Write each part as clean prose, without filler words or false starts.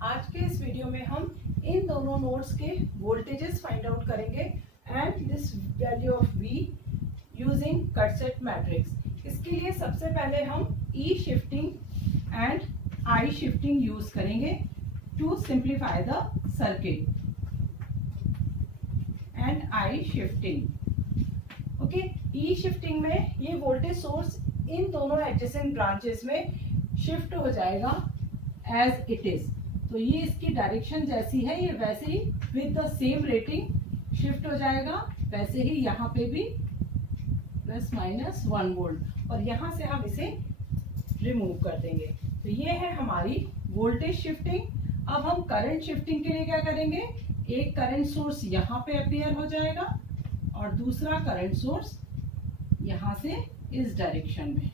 आज के इस वीडियो में हम इन दोनों नोड्स के वोल्टेजेस फाइंड आउट करेंगे and this value of V using cut set matrix. इसके लिए सबसे पहले हम E shifting and I shifting use करेंगे to simplify the circuit and I shifting. Okay, E shifting में ये वोल्टेज सोर्स इन दोनों एडजेसेंट ब्रांचेस में शिफ्ट हो जाएगा एज इट इज। तो ये इसकी डायरेक्शन जैसी है ये वैसे ही with the same rating shift हो जाएगा। वैसे ही यहाँ पे भी ±1 वोल्ट और यहाँ से हम इसे रिमूव कर देंगे। तो ये है हमारी वोल्टेज शिफ्टिंग। अब हम करंट शिफ्टिंग के लिए क्या करेंगे, एक करंट सोर्स यहाँ पे अपीयर हो जाएगा और दूसरा करंट सोर्स यहाँ से इस डायरेक्शन में।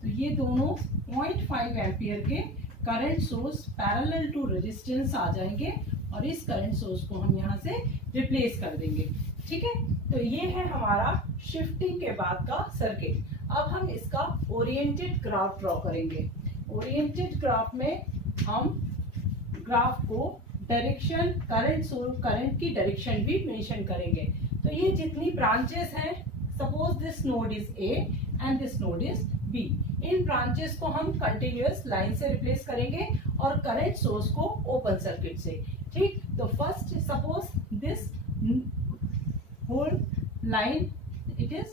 तो ये दोनों 0.5 एम्पियर के current source parallel to resistance आ जाएंगे और इस करंट सोर्स को हम यहाँ से रिप्लेस कर देंगे। ठीक है, तो ये है हमारा शिफ्टिंग के बाद का सर्किट। अब हम इसका ओरिएंटेड ग्राफ ड्रॉ करेंगे। ओरिएंटेड ग्राफ में हम ग्राफ को डायरेक्शन करंट की डायरेक्शन भी मेंशन करेंगे। तो ये जितनी ब्रांचेस हैं, suppose this node is A and this node is B, इन ब्रांचेस को हम कंटिन्यूअस लाइन से रिप्लेस करेंगे और करंट सोर्स को ओपन सर्किट से। ठीक, तो first suppose this whole line it is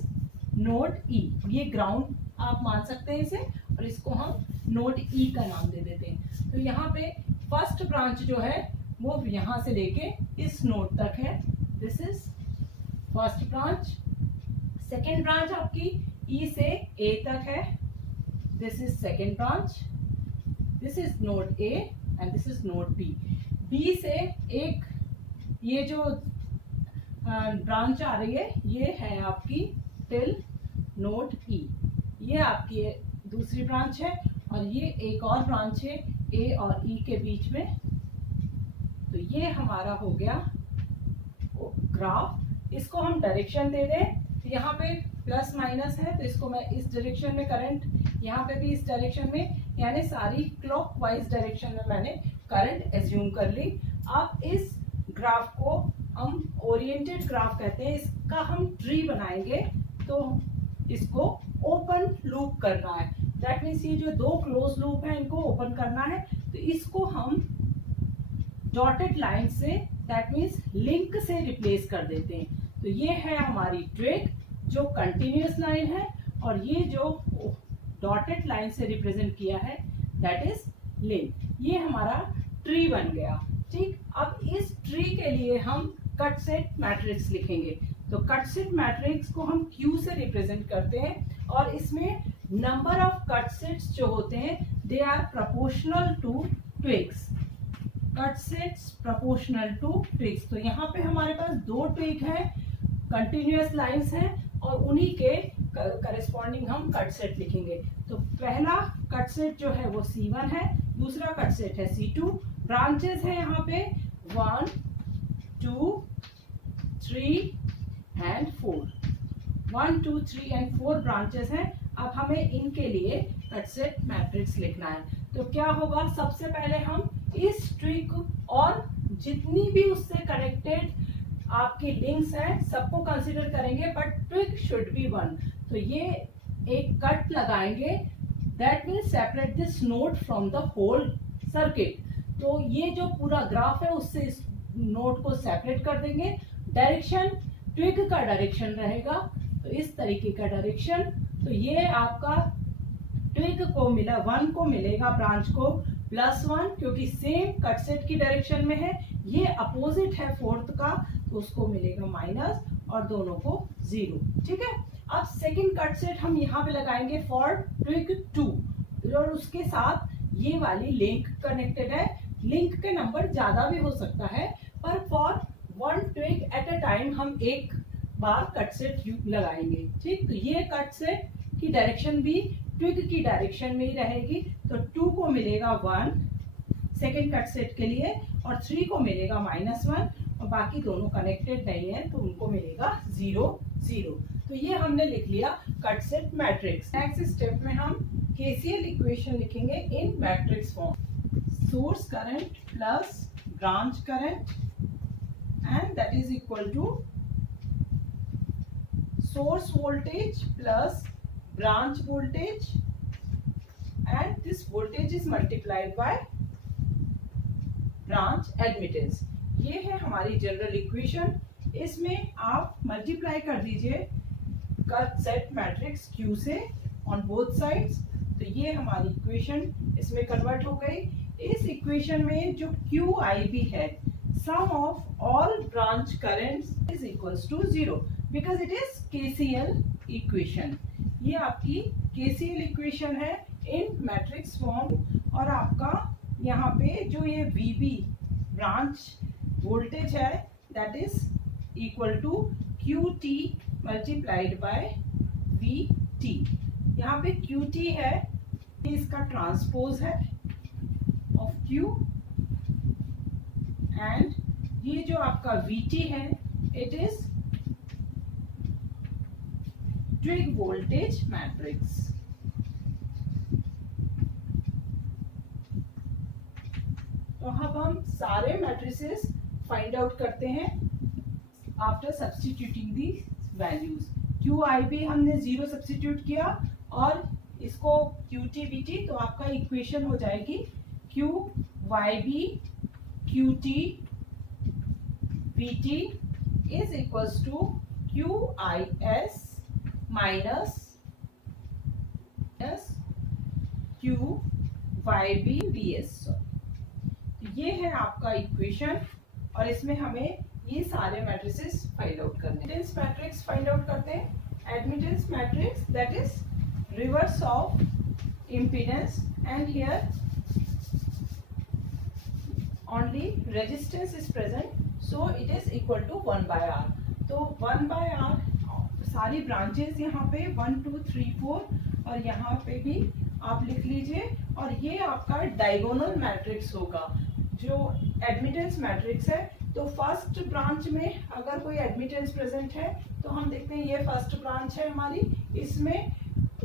node E, ये ग्राउंड आप मान सकते हैं इसे, और इसको हम नोड E का नाम दे देते हैं। तो यहाँ पे फर्स्ट ब्रांच जो है वो यहाँ से लेके इस नोड तक है, this is first branch. Second branch आपकी E से A तक है, this is second branch. This is node A and this is node B। B से एक ये जो ब्रांच आ रही है ये है आपकी टिल नोड E, ये आपकी दूसरी ब्रांच है और ये एक और ब्रांच है A और E के बीच में। तो ये हमारा हो गया ग्राफ। इसको हम डायरेक्शन दे दें, तो यहाँ पे प्लस माइनस है तो इसको मैं इस डायरेक्शन में करंट, यहाँ पे भी इस डायरेक्शन में, यानी सारी क्लॉकवाइज डायरेक्शन में मैंने करंट एज्यूम कर ली। अब इस ग्राफ को हम ओरिएंटेड ग्राफ कहते हैं। इसका हम ट्री बनाएंगे तो इसको ओपन लूप करना है। दैट मीन्स ये जो दो क्लोज लूप है इनको ओपन करना है। तो इसको हम डॉटेड लाइन से, दैट मीन्स लिंक से रिप्लेस कर देते हैं। तो ये है हमारी ट्विग जो कंटिन्यूअस लाइन है और ये जो डॉटेड लाइन से रिप्रेजेंट किया है दैट इज लिंक। ये हमारा ट्री बन गया। ठीक, अब इस ट्री के लिए हम कट सेट मैट्रिक्स लिखेंगे। तो कट सेट मैट्रिक्स को हम Q से रिप्रेजेंट करते हैं और इसमें नंबर ऑफ कट सेट्स जो होते हैं they are proportional to twigs. Cut sets proportional to twigs. तो यहाँ पे हमारे पास दो ट्विग है, कंटिन्यूअस लाइंस हैं और उन्हीं के करेस्पॉन्डिंग हम कट सेट लिखेंगे। तो पहला कट सेट जो है वो C1 है, दूसरा कट सेट है C2। ब्रांचेस है यहाँ पे 1 2 3 एंड 4। 1 2 3 एंड 4 ब्रांचेस हैं। अब हमें इनके लिए कट सेट मैट्रिक्स लिखना है। तो क्या होगा, सबसे पहले हम इस ट्री को और जितनी भी उससे कनेक्टेड आपकी लिंक्स हैं सबको कंसीडर करेंगे, बट ट्विग शुड बी 1। तो ये एक कट लगाएंगे, that will separate this node from the whole circuit. तो ये जो पूरा ग्राफ है उससे इस नोड को सेपरेट कर देंगे। डायरेक्शन ट्विग का डायरेक्शन रहेगा, तो इस तरीके का डायरेक्शन। तो ये आपका ट्विग को मिला 1 को मिलेगा ब्रांच को +1 क्योंकि सेम कट सेट की डायरेक्शन में है। ये अपोजिट है फोर्थ का तो उसको मिलेगा माइनस और दोनों को 0। ठीक है, अब सेकंड कट सेट हम यहाँ पे लगाएंगे फॉर ट्विग 2 और उसके साथ ये वाली लिंक कनेक्टेड है। लिंक के नंबर ज्यादा भी हो सकता है पर for 1 twig at a time हम एक बार कट सेट लगाएंगे। ठीक, तो ये कट सेट की डायरेक्शन भी ट्विग की डायरेक्शन में ही रहेगी। तो 2 को मिलेगा 1 सेकेंड कट सेट के लिए और 3 को मिलेगा -1 और बाकी दोनों कनेक्टेड नहीं है तो उनको मिलेगा 0 0। तो ये हमने लिख लिया cut set matrix. Next step में हम केसीएल इक्वेशन लिखेंगे in matrix form, source current plus branch current and that is equal to source voltage plus branch voltage and this voltage is multiplied by branch admittance। ये है हमारी general equation. इसमें आप multiply कर दीजिए set matrix Q से on both sides, तो ये हमारी इक्वेशन इसमें कन्वर्ट हो गई। इस इक्वेशन में जो QIB है, sum of all branch currents is equals to 0 because it is KCL equation. ये आपकी KCL इक्वेशन है इन मैट्रिक्स फॉर्म। और आपका यहाँ पे जो ये VB ब्रांच वोल्टेज है that is equal to QT multiplied by VT। यहाँ पे QT है, ये इसका ट्रांसपोज है ऑफ Q, एंड ये जो आपका VT है इट इज जो एक वोल्टेज मैट्रिक्स। तो अब हम सारे मैट्रिसेस फाइंड आउट करते हैं after substituting the values. QIB हमने 0 सब्स्टिट्यूट किया और इसको QT VT, तो आपका इक्वेशन हो जाएगी QYB QT VT is equals to QIS minus QYB VS। ये है आपका इक्वेशन और इसमें हमें ये सारे मैट्रिसेस फाइंड आउट करने हैं। एडमिटेंस मैट्रिक्स फाइंड आउट करते हैं। Admittance matrix that is reverse of impedance and here only resistance is present, so it is equal to 1 by R। तो 1 by R सारी ब्रांचेस यहाँ पे 1 2 3 4 और यहाँ पे भी आप लिख लीजिए। और ये आपका डायगोनल मैट्रिक्स होगा जो एडमिटेंस मैट्रिक्स है। तो फर्स्ट ब्रांच में अगर कोई एडमिटेंस प्रेजेंट है तो हम देखते हैं ये फर्स्ट ब्रांच है हमारी, इसमें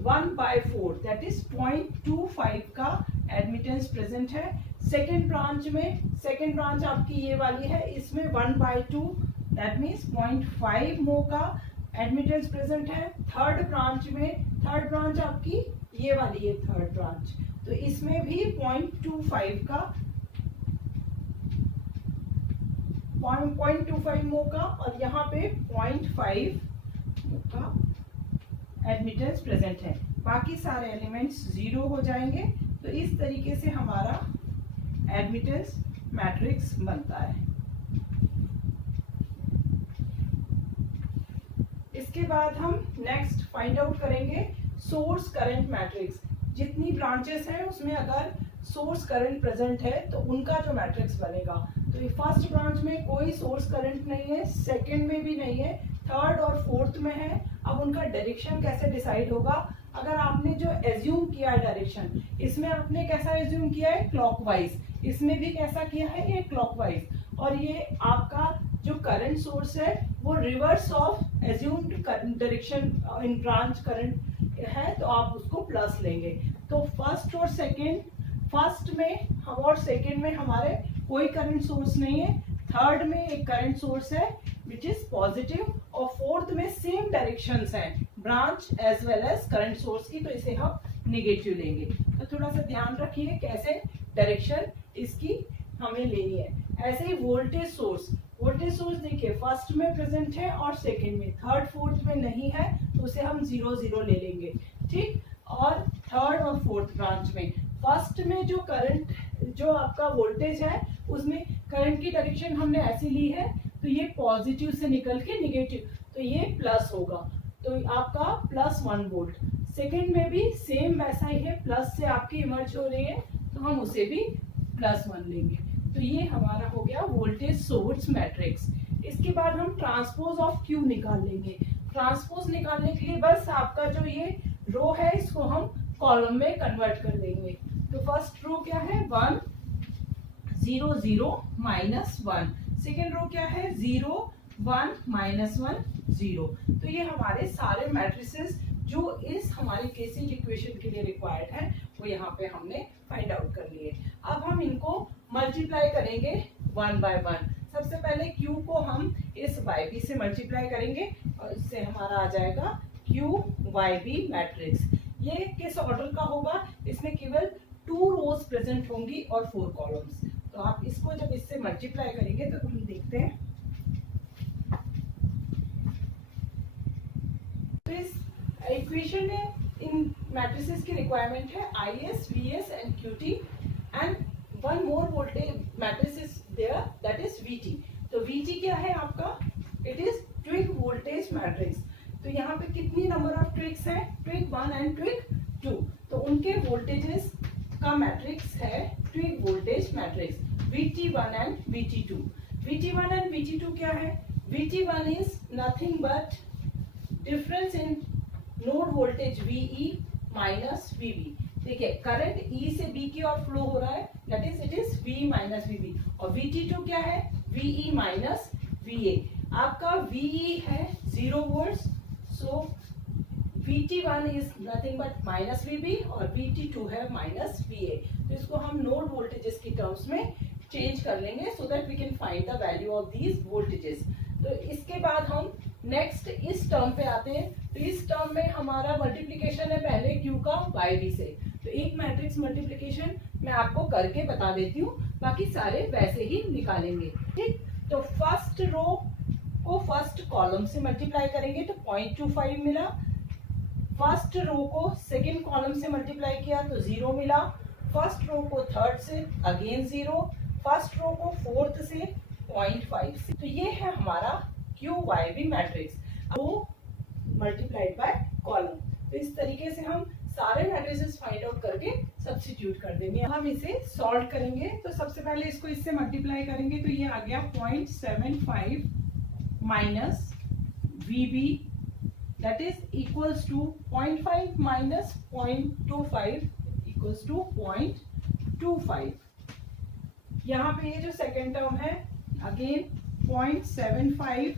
1/4 दैट इज 0.25 का एडमिटेंस प्रेजेंट है। सेकेंड ब्रांच में, सेकेंड ब्रांच आपकी ये वाली है, इसमें 1/2 दैट मीन्स 0.5 मो का एडमिटेंस प्रेजेंट है। थर्ड ब्रांच में, थर्ड ब्रांच आपकी ये वाली है थर्ड ब्रांच, तो इसमें भी 0.25 का 0.25 मो का और यहाँ पे 0.5 मो का एडमिटेंस प्रेजेंट है। बाकी सारे एलिमेंट्स 0 हो जाएंगे। तो इस तरीके से हमारा एडमिटेंस मैट्रिक्स बनता है। इसके बाद हम नेक्स्ट फाइंड आउट करेंगे सोर्स करंट मैट्रिक्स। जितनी ब्रांचेस हैं उसमें अगर सोर्स करंट प्रेजेंट है तो उनका जो मैट्रिक्स बनेगा। तो ये फर्स्ट ब्रांच में कोई सोर्स करंट नहीं है, सेकंड में भी नहीं है, थर्ड और फोर्थ में है। अब उनका डायरेक्शन कैसे डिसाइड होगा? अगर आपने जो एज्यूम किया है डायरेक्शन, इसमें आपने कैसा एज्यूम किया है? क्लॉकवाइज। इसमें भी कैसा किया है? ये क्लॉकवाइज। और ये आपका जो करंट सोर्स है वो reverse of assumed direction in branch current है, तो आप उसको प्लस लेंगे। तो फर्स्ट और सेकेंड, फर्स्ट में और सेकेंड में हमारे कोई करंट सोर्स नहीं है, थर्ड में एक करंट सोर्स है विच इज पॉजिटिव, और फोर्थ में सेम डायरेक्शंस हैं branch as well as current source की, तो इसे हम निगेटिव लेंगे। तो थोड़ा सा ध्यान रखिए कैसे डायरेक्शन इसकी हमें लेनी है। ऐसे ही वोल्टेज सोर्स, वोल्टेज सोर्स देखिए फर्स्ट में प्रेजेंट है और सेकंड में, थर्ड फोर्थ में नहीं है तो उसे हम 0 0 ले लेंगे, ठीक। और थर्ड और फोर्थ ब्रांच में, फर्स्ट में जो करंट, जो आपका वोल्टेज है उसमें करंट की डायरेक्शन हमने ऐसी ली है, तो ये पॉजिटिव से निकल के निगेटिव, तो ये प्लस होगा, तो आपका +1 वोल्ट। सेकंड में भी सेम वैसा ही है, प्लस से आपकी इमर्ज हो रही है तो हम उसे भी +1 लेंगे। तो ये हमारा हो गया वोल्टेज सोर्स मैट्रिक्स। इसके बाद हम ट्रांसपोज ऑफ Q निकाल लेंगे। ट्रांसपोज निकालने के लिए बस आपका जो ये रो है इसको हम कॉलम में कन्वर्ट कर देंगे। तो फर्स्ट रो क्या है? 1 0 0 -1। सेकेंड रो क्या है? 0 1 -1 0। तो ये हमारे सारे मैट्रिसेस जो इस हमारी केसिंग इक्वेशन के लिए रिक्वायर्ड है वो यहाँ पे हमने फाइंड आउट कर लिए। अब हम इनको मल्टीप्लाई करेंगे वन बाय वन। सबसे पहले Q को हम इस YB से मल्टीप्लाई करेंगे और इससे हमारा आ जाएगा QYB मैट्रिक्स। ये किस ऑर्डर का होगा, इसमें केवल 2 रोज प्रेजेंट होंगी और 4 कॉलम्स। तो आप इसको जब इससे मल्टीप्लाई करेंगे तो हम देखते हैं, तो इस इक्वेशन में इन मैट्रिसेस की रिक्वायरमेंट है IS, VS and QT and one more voltage matrix is there that is VT। तो VT क्या है आपका, it is twig voltage matrix. तो यहाँ पे कितनी नंबर ऑफ ट्विग्स हैं, ट्विग 1 एंड ट्विग 2, तो उनके वोल्टेजेस का मैट्रिक्स है twig voltage matrix VT1 and VT2। VT1 and VT2 क्या है, VT1 is nothing but difference in node voltage VE minus VB। देखिए करंट E से B की ओर फ्लो हो रहा है, that is it is V minus VB। और VT2 क्या है, VE माइनस VA। आपका VE है 0 volt, so VT1 is nothing but minus VB और VT2 है माइनस VA। तो इसको हम नोड वोल्टेजेस की टर्म्स में चेंज कर लेंगे so that we can find the value of these voltages. तो इसके बाद हम नेक्स्ट इस टर्म पे आते हैं। तो इस टर्म में हमारा मल्टीप्लिकेशन है पहले Q का YB से। तो एक मैट्रिक्स मल्टीप्लिकेशन मैं आपको करके बता देती हूँ, बाकी सारे वैसे ही निकालेंगे, ठीक। तो फर्स्ट रो को फर्स्ट कॉलम से मल्टीप्लाई करेंगे तो 0.25 मिला। फर्स्ट रो को सेकेंड कॉलम से मल्टीप्लाई किया तो 0 मिला। फर्स्ट रो को थर्ड से अगेन 0, फर्स्ट रो को फोर्थ से 0.5 से। तो ये है हमारा QYB मैट्रिक्स, वो मल्टीप्लाइड बाय कॉलम। तो इस तरीके से हम सारे मैट्रिसेस फाइंड आउट करके सब्स्टिट्यूट कर देंगे। हम इसे सॉल्व करेंगे तो सबसे पहले इसको इससे मल्टीप्लाई करेंगे तो ये आ गया 0.75 minus VB that is equals to 0.5 minus 0.25 equals to 0.25। यहाँ पे ये जो सेकेंड टर्म है again 0.75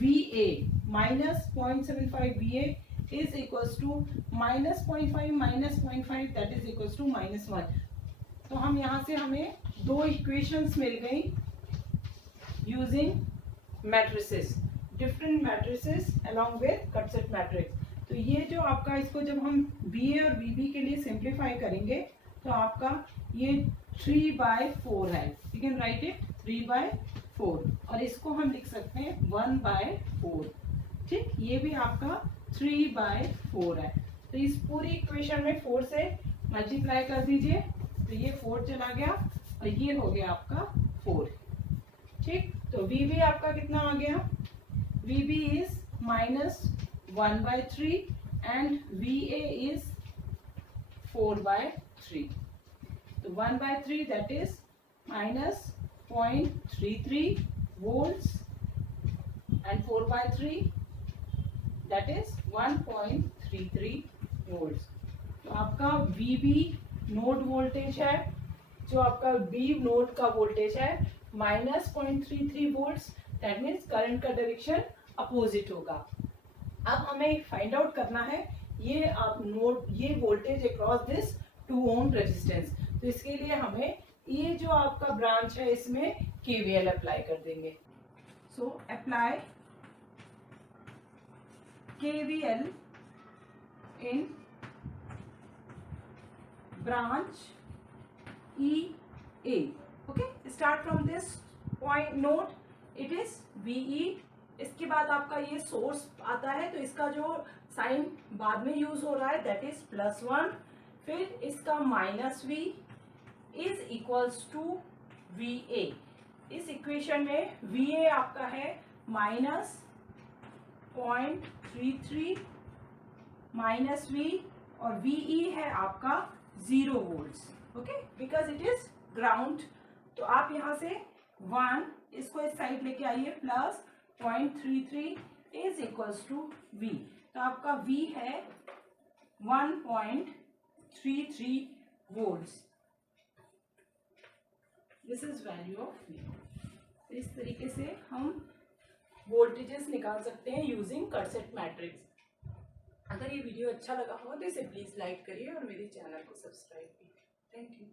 VA minus 0.75 VA is equals to minus 0.5 minus 0.5 that is equals to minus 1। तो हम यहाँ से हमें दो इक्वेशंस मिल गई using matrices, different matrices along with cut set matrix. तो ये जो आपका इसको जब हम BA और BB के लिए सिंप्लीफाई करेंगे तो आपका ये 3/4 है, यू कैन राइट इट 3/4 और इसको हम लिख सकते हैं 1/4, ठीक। ये भी आपका 3/4 है। तो इस पूरी इक्वेशन में 4 से मल्टीप्लाई कर दीजिए तो ये 4 चला गया और ये हो गया आपका 4, ठीक। तो VB आपका कितना आ गया, VB is minus 1/3 and VA is 4/3। तो 1/3 that is minus 0.33 volts and 4/3 that is 1.33 volts। तो आपका VB नोड वोल्टेज है, जो आपका B नोड का वोल्टेज है minus 0.33 volts, that means current का डायरेक्शन अपोजिट होगा। अब हमें फाइंड आउट करना है ये आप नोड ये voltage across this 2 ohm resistance. तो इसके लिए हमें ये जो आपका ब्रांच है इसमें KVL अप्लाई कर देंगे। So apply KVL in branch EA। okay, start from this point node, it is VE। इसके बाद आपका ये सोर्स आता है तो इसका जो साइन बाद में यूज हो रहा है दैट इज +1, फिर इसका -V is equals to VA। इस इक्वेशन में VA आपका है -0.33 -V और VE है आपका 0 volts, okay, because it is ground. तो आप यहाँ से 1 इसको इस साइड लेके आइए plus 0.33 is equals to V। तो आपका V है 1.33 volts, this is value of V। इस तरीके से हम वोल्टेजेस निकाल सकते हैं यूजिंग कट सेट मैट्रिक्स। अगर ये वीडियो अच्छा लगा हो तो इसे प्लीज़ लाइक करिए और मेरे चैनल को सब्सक्राइब कीजिए। Thank you.